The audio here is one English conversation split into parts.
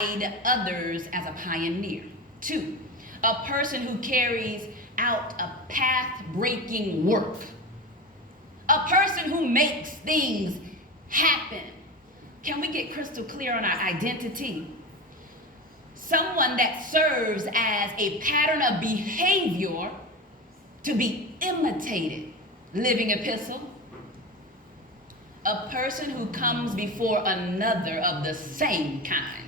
others as a pioneer. Two, a person who carries out a path-breaking work. A person who makes things happen. Can we get crystal clear on our identity? Someone that serves as a pattern of behavior to be imitated. Living epistle. A person who comes before another of the same kind.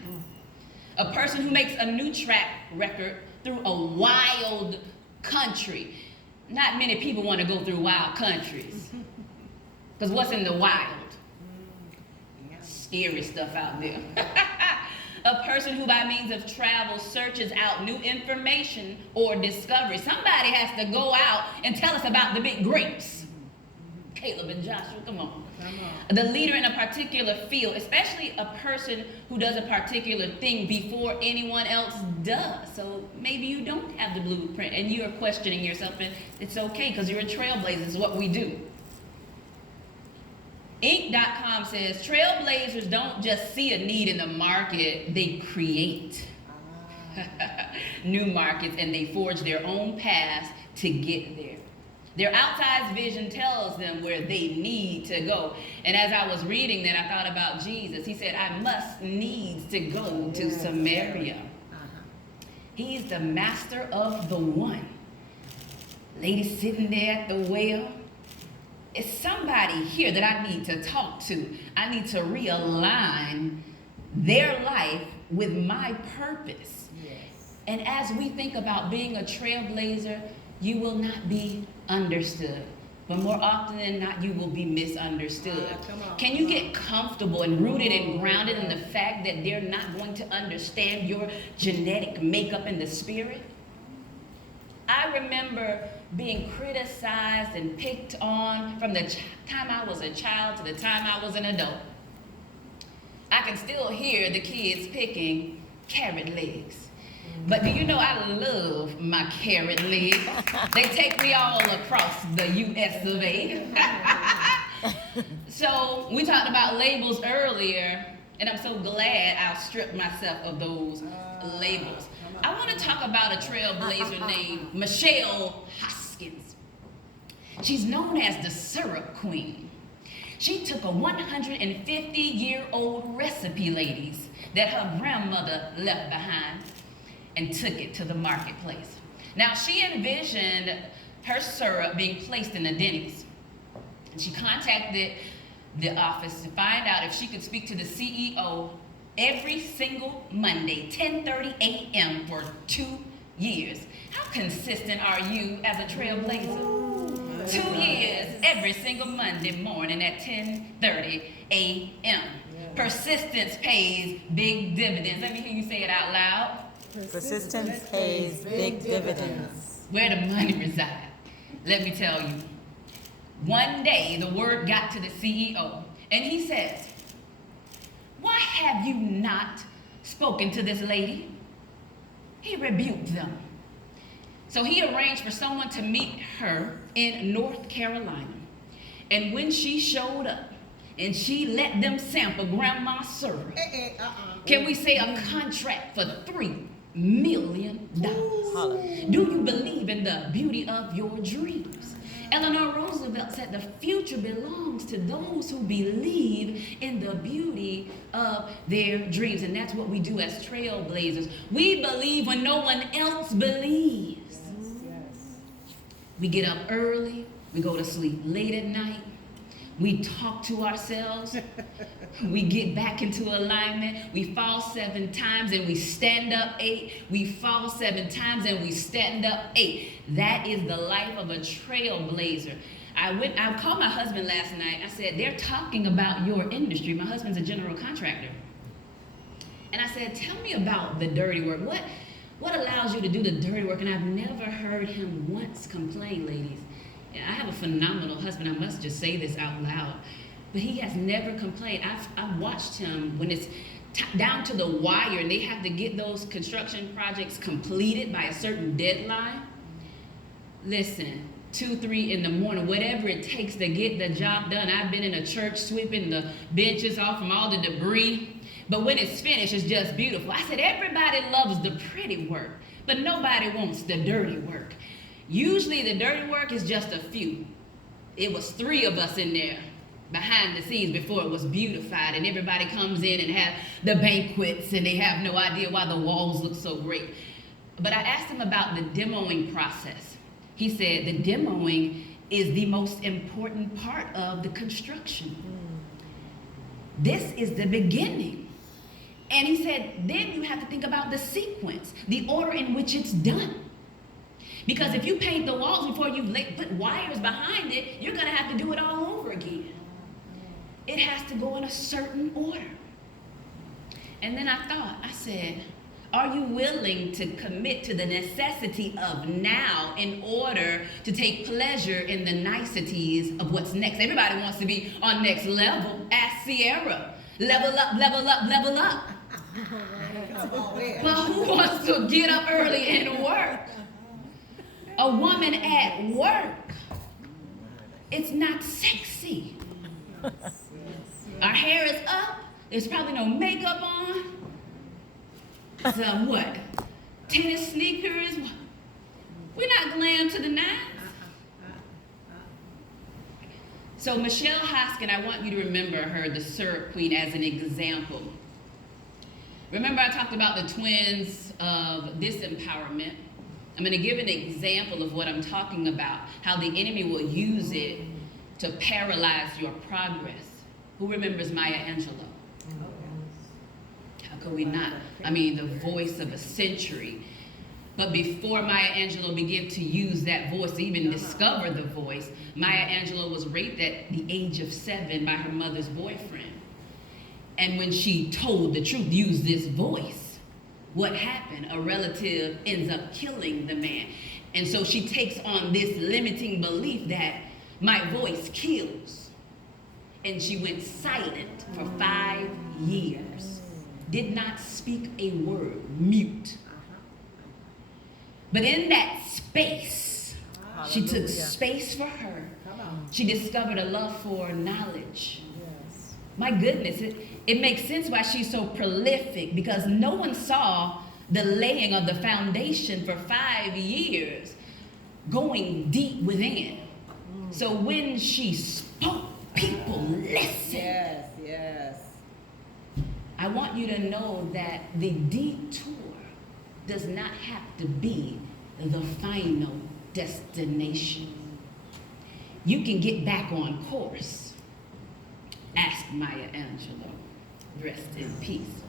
A person who makes a new track record through a wild country. Not many people want to go through wild countries. Because what's in the wild? Scary stuff out there. A person who by means of travel searches out new information or discovery. Somebody has to go out and tell us about the big grapes. Caleb and Joshua, come on. The leader in a particular field, especially a person who does a particular thing before anyone else does. So maybe you don't have the blueprint and you are questioning yourself, and it's okay because you're a trailblazer. It's what we do. Inc.com says trailblazers don't just see a need in the market, they create new markets and they forge their own paths to get there. Their outside vision tells them where they need to go. And as I was reading that, I thought about Jesus. He said, I must needs to go to Samaria. He's the master of the one. Lady sitting there at the well. It's somebody here that I need to talk to. I need to realign their life with my purpose. Yes. And as we think about being a trailblazer, you will not be understood. But more often than not, you will be misunderstood. Can you get comfortable and rooted and grounded in the fact that they're not going to understand your genetic makeup in the spirit? I remember being criticized and picked on from the time I was a child to the time I was an adult. I can still hear the kids picking carrot legs. But do you know I love my carrot legs? They take me all across the US of A. So we talked about labels earlier, and I'm so glad I stripped myself of those labels. I want to talk about a trailblazer named Michelle Hoskins. She's known as the syrup queen. She took a 150-year-old recipe, ladies, that her grandmother left behind and took it to the marketplace. Now, she envisioned her syrup being placed in a Denny's. And she contacted the office to find out if she could speak to the CEO every single Monday, 10:30 a.m. for 2 years. How consistent are you as a trailblazer? 2 years, every single Monday morning at 10:30 a.m. Persistence pays big dividends. Let me hear you say it out loud. Persistence pays big dividends. Where the money resides, let me tell you. One day, the word got to the CEO, and he says, why have you not spoken to this lady? He rebuked them. So he arranged for someone to meet her in North Carolina. And when she showed up and she let them sample grandma's syrup, can we say a contract for $3 million? Do you believe in the beauty of your dreams? Eleanor Roosevelt said the future belongs to those who believe in the beauty of their dreams. And that's what we do as trailblazers. We believe when no one else believes. We get up early. We go to sleep late at night. We talk to ourselves. We get back into alignment. We fall 7 times and we stand up 8. We fall 7 times and we stand up 8. That is the life of a trailblazer. I called my husband last night. I said, they're talking about your industry. My husband's a general contractor. And I said, tell me about the dirty work. What allows you to do the dirty work? And I've never heard him once complain, ladies. I have a phenomenal husband. I must just say this out loud. But he has never complained. I've watched him when it's down to the wire and they have to get those construction projects completed by a certain deadline. Listen, 2, 3 in the morning, whatever it takes to get the job done. I've been in a church sweeping the benches off from all the debris But when it's finished, it's just beautiful. I said, everybody loves the pretty work, but nobody wants the dirty work. Usually the dirty work is just a few. It was 3 of us in there behind the scenes before it was beautified, and everybody comes in and have the banquets, and they have no idea why the walls look so great. But I asked him about the demoing process. He said the demoing is the most important part of the construction. This is the beginning. And he said, then you have to think about the sequence, the order in which it's done. Because if you paint the walls before you put wires behind it, you're gonna have to do it all over again. It has to go in a certain order. And then I said, are you willing to commit to the necessity of now in order to take pleasure in the niceties of what's next? Everybody wants to be on next level. Ask Sierra. Level up, level up, level up. But who wants to get up early and work? A woman at work. It's not sexy. Our hair is up. There's probably no makeup on. Some what? Tennis sneakers? We're not glam to the nines. So Michelle Hoskin, I want you to remember her, the syrup queen, as an example. Remember I talked about the twins of disempowerment. I'm going to give an example of what I'm talking about, how the enemy will use it to paralyze your progress. Who remembers Maya Angelou? How could we not? I mean, the voice of a century. But before Maya Angelou began to use that voice, even discover the voice, Maya Angelou was raped at the age of 7 by her mother's boyfriend. And when she told the truth, used this voice, what happened? A relative ends up killing the man. And so she takes on this limiting belief that my voice kills. And she went silent for 5 years. Did not speak a word, mute. But in that space, she took space for her. She discovered a love for knowledge. My goodness, it makes sense why she's so prolific, because no one saw the laying of the foundation for 5 years, going deep within. So when she spoke, people listened. Yes. I want you to know that the detour does not have to be the final destination. You can get back on course. Ask Maya Angelou. Rest in peace.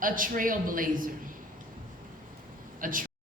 A trailblazer